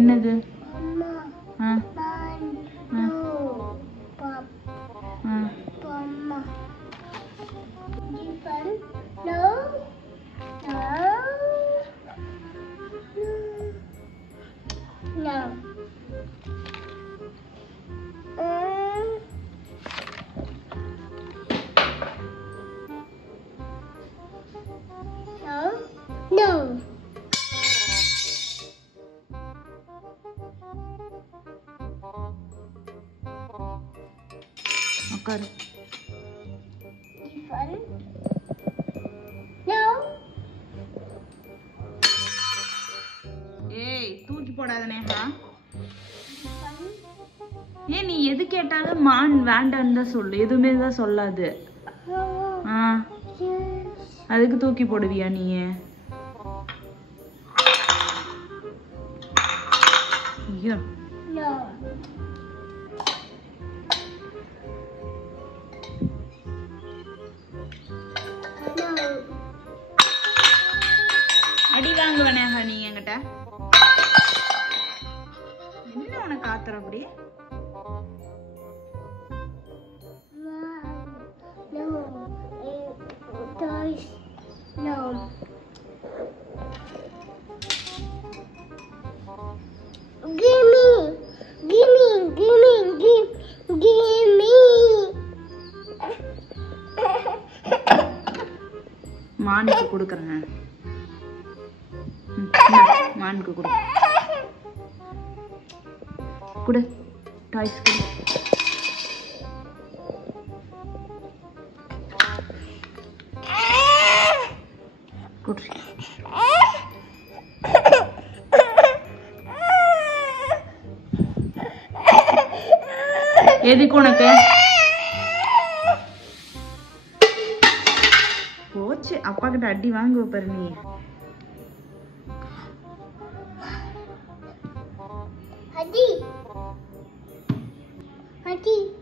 என்னது? ஆ. ஆ. உட்காரு. ஏய் தூக்கி போடாத நேஹா? ஏன் நீ எது கேட்டாலும் மான் வேண்டான்னு தான் சொல்லு எதுவுமே தான் சொல்லாது. ஆ. அதுக்கு தூக்கி போடுவியா நீ ஐயோ அடி வாங்குவ நீ என்கிட்ட என்ன உனக்கு ஆத்திரம் அப்படி Mom. No. மானுக்கு கொடு. கொடு. டாய்ஸ் கொடு. கொடு. எதுக்கு உனக்கு? போச்சு. அப்பா கிட்ட அடி வாங்குவ பாரு நீ. 弟阿弟